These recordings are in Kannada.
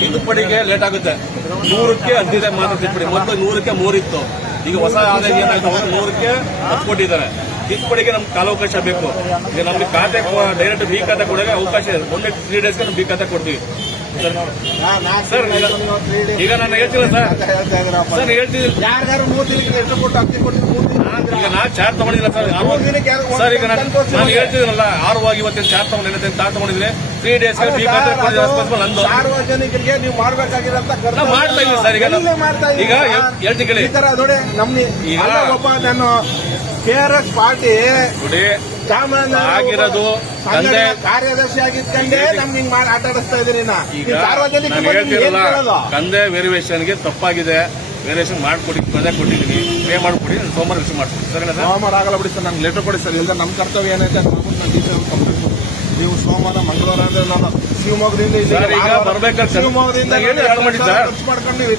ತಿದ್ದುಪಡಿಗೆ ಲೇಟ್ ಆಗುತ್ತೆ. ನೂರಕ್ಕೆ ಹದಿನೈದು ಮಾತ್ರ ತಿದ್ದುಪಡಿ. ಮೊದಲು ನೂರಕ್ಕೆ ಮೂರಿತ್ತು ಈಗ ಹೊಸ ಆದಾಯ ಏನಾಯ್ತು ನೂರಕ್ಕೆ ಹತ್ತು ಕೊಟ್ಟಿದ್ದಾರೆ. ತಿದ್ದುಪಡಿಗೆ ನಮ್ಗೆ ಕಾಲಾವಕಾಶ ಬೇಕು. ಈಗ ನಮ್ಗೆ ಖಾತೆ ಡೈರೆಕ್ಟ್ ಬಿ ಖಾತೆ ಕೊಡೋಕೆ ಅವಕಾಶ ಇದೆ. ಒಂದೇ ತ್ರೀ ಡೇಸ್ಗೆ ನಾವು ಬಿ ಖಾತೆ ಕೊಡ್ತೀವಿ. ಸರ್ ಈಗ ನಾನು ಹೇಳ್ತಿಲ್ಲ ಸರ್, ಅಂತ ಈಗ ನಾ ಚಾರ್ ತಗೊಂಡಿಲ್ಲ ಸರ್ ಸರ್ ಈಗ ನಾನು ಹೇಳ್ತಿದ್ದೀನಲ್ಲ ಆರುವಾಗಿ ಇವತ್ತಿನ ಚಾರ್ ತಗೊಂಡಿಲ್ಲ ಚಾರ್ಜ್ ತಗೊಂಡಿದ್ರೆ ತ್ರೀ ಡೇಸ್ ರೆಸ್ಪಾನ್ಸಿಬಲ್ ನಂದು ಸಾರ್ವಜನಿಕರಿಗೆ ನೀವು ಮಾಡ್ಬೇಕಾಗಿರಂತ. ನಾವು ಮಾಡ್ತಾ ಇದ್ದೀನಿ ಸರ್, ಈಗ ನಾವು- ಮಾಡ್ತಾ ಇದ್ದೀವಿ ಈಗ ಸರ್? ಹೇಳ್ತೀನಿ ಕೇಳಿ. ಈ ತರ ನೋಡಿ ನಮ್ಮ ಈಗ- ಅಲ್ಲ ಒಬ್ಬ ನಾನು ಕೆ ಆರ್ ಎಸ್ ಪಾರ್ಟಿ ನೋಡಿ ಚಾಮರಾಜನಗರ ಆಗಿರೋದು ಸಂಘಟನೆ ತಂದೆ ಕಾರ್ಯದರ್ಶಿ ಆಗಿದ್ಕಂಡೆ ನಮ್ಗೆ ಹಿಂಗ್ ಮಾಡಿ ಆಟ ಆಡಿಸ್ತಾ ಇದೀನಿ ನಾ ಈಗ ಸಾರ್ವಜನಿಕ ನಾನು ಹೇಳ್ತಿರಲ್ಲ ವೇರಿಯೇಷನ್ಗೆ ತಪ್ಪಾಗಿದೆ ವೇರಿಯೇಷನ್ ಮಾಡ್ಕೊಡಿ ಪ್ರಜೆ ಕೊಟ್ಟಿದ್ದೀನಿ ಪೇ ಮಾಡಿಕೊಡಿ ನಾನು ಸೋಮವಾರ ರಿಸೀವ್ ಮಾಡ್ತೀನಿ ಸರಿನಾ ಸರ್? ಸೋಮವಾರ ಆಗಲ್ಲ ಬಿಡಿ ಸರ್ ನಂಗೆ ಲೆಟರ್ ಕೊಡಿ ಸರ್. ಇಲ್ಲ ನಮ್ಮ ಕರ್ತವ್ಯ ಏನೈತೆ ಕಂಪ್ಲೀಟ್. ನೀವು ಸೋಮವಾರ ಮಂಗಳವಾರ ಅಂದ್ರೆ ನಾನು ಶಿವಮೊಗ್ಗದಿಂದ ಸರ್, ಈಗ ಬರ್ಬೇಕಾದ್ರೆ ಸರ್, ಶಿವಮೊಗ್ಗದಿಂದ ಸರ್? ಮಾಡ್ಕೊಂಡು ನೀವು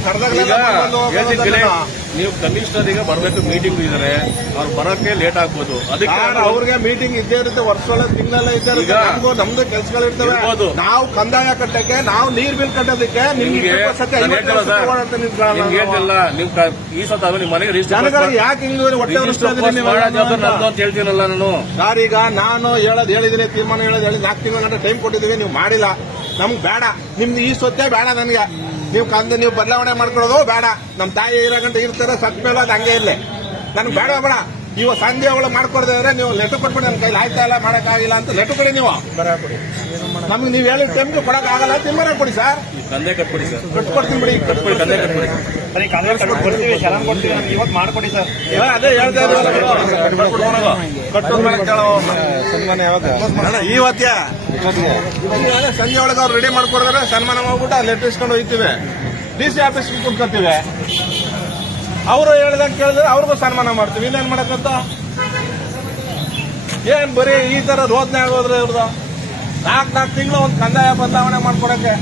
ನೀವು ಕಮಿಷನರ್ ಈಗ ಬರಬೇಕು ಮೀಟಿಂಗ್ ಇದ್ದಾರೆ ಅವ್ರು ಬರೋಕೆ ಲೇಟ್ ಆಗ್ಬೋದು. ಅದಕ್ಕೆ ಅವ್ರಿಗೆ ಮೀಟಿಂಗ್ ಇದ್ದೇ ಇರುತ್ತೆ ವರ್ಷಗಳ ತಿಂಗಳೆಲ್ಲ ಇದ್ದೇ ಇರುತ್ತೆ. ನಮಗೂ ನಮ್ದು ಕೆಲಸಗಳಿರ್ತವೆ ನಾವು ಕಂದಾಯ ಕಟ್ಟಕ್ಕೆ ನಾವು ನೀರ್ ಬಿಲ್ ಕಟ್ಟೋದಕ್ಕೆ ನಿಮ್ಗೆ ಹೇಳ್ತಿಲ್ಲ. ನಾವು. ಈ ಸತ ನಿಮ್ಮ ಮನೆಗೆ ರಿಜಿಸ್ಟರ್ ಯಾಕೆ ಹಿಂಗ್ ಹೊಟ್ಟೆ ಅಂತ? ಹೇಳ್ತೀನಲ್ಲ ನಾನು. ಸರ್ ಈಗ ನಾನು ಹೇಳೋದು ಹೇಳಿದ್ರೆ ತೀರ್ಮಾನ ಹೇಳೋದು ಹೇಳಿ ನಾಲ್ಕು ತಿಂಗಳ ಟೈಮ್ ಕೊಟ್ಟಿದ್ದೀವಿ ನೀವು ಮಾಡಿಲ್ಲ. ನಮ್ಗೆ ಬೇಡ. ನಿಮ್ದು ಈ ಸೊತ್ತೆ ಬೇಡ ನನಗೆ. ನೀವು ಕಂದು ನೀವು ಬದಲಾವಣೆ ಮಾಡ್ಕೊಳ್ಳೋದು ಬೇಡ. ನಮ್ಮ ತಾಯಿ ಇರೋ ಗಂಟೆ ಇರ್ತಾರೆ ಸತ್ ಮೇಲೆ ಅದು ಹಂಗೆ ಇರಲಿ. ನನಗೆ ಬೇಡ ಬೇಡ. ನೀವು ಸಂಜೆ ಒಳಗೆ ಮಾಡ್ಕೊಡದೆ ಇದ್ರೆ ನೀವು ಲೆಟರ್ ಕೊಟ್ಬಿಡಿ ನನ್ನ ಕೈಲಿ ಆಯ್ತಾ ಇಲ್ಲ ಮಾಡೋಕ್ಕಾಗಿಲ್ಲ ಅಂತ ಲೆಟರ್ ಕೊಡಿ ನೀವು. ನಮ್ಗೆ ನೀವು ಹೇಳಿದ ಟೈಮ್ಗೆ ಕೊಡೋಕ್ಕಾಗಲ್ಲ ತಿಮ್ಮನೆ ಕೊಡಿ ಸರ್ ಈ ಕಟ್ಬಿಡಿ ಸರ್ ಕಟ್ಕೊಡ್ತೀನಿ ಬಿಡಿ ಕಟ್ಬಿಡಿ ತಂದೆ ಕಟ್ಬಿಡಿ. ಬರೀ ಕಾಲೇ ಕೊಡ್ತೀವಿ ಶರಣ ಕೊಡ್ತೀವಿ ನಮ್ಗೆ ಇವತ್ತು ಮಾಡ್ಕೊಡಿ ಸರ್. ಅದೇ ಹೇಳ್ತಾ ಇದ್ದೀವಿ ಇವತ್ತೇ ಸಂಜೆ ಒಳಗೆ ಅವ್ರು ರೆಡಿ ಮಾಡ್ಕೊಡಿದ್ರೆ ಸನ್ಮಾನ ಮಾಡ್ಬಿಟ್ಟು ಲೆಟರ್ ಇಸ್ಕೊಂಡು ಹೋಗ್ತೀವಿ ಡಿ ಸಿ ಆಫೀಸ್ಗೆ ಕುತ್ಕೊತೀವಿ ಅವರು ಹೇಳ್ದಂಗೆ ಕೇಳಿದ್ರೆ ಅವ್ರಿಗೂ ಸನ್ಮಾನ ಮಾಡ್ತೀವಿ. ಇನ್ನೇನು ಮಾಡಕ್ಕಂತ? ಏನು ಬರೀ ಈ ಥರ ರೋದನೆ ಆಗೋದ್ರೆ ಇವ್ರದ್ದು ನಾಲ್ಕು ನಾಲ್ಕು ತಿಂಗಳು ಒಂದು ಕಂದಾಯ ಬದಲಾವಣೆ ಮಾಡ್ಕೊಡಕ್ಕೆ.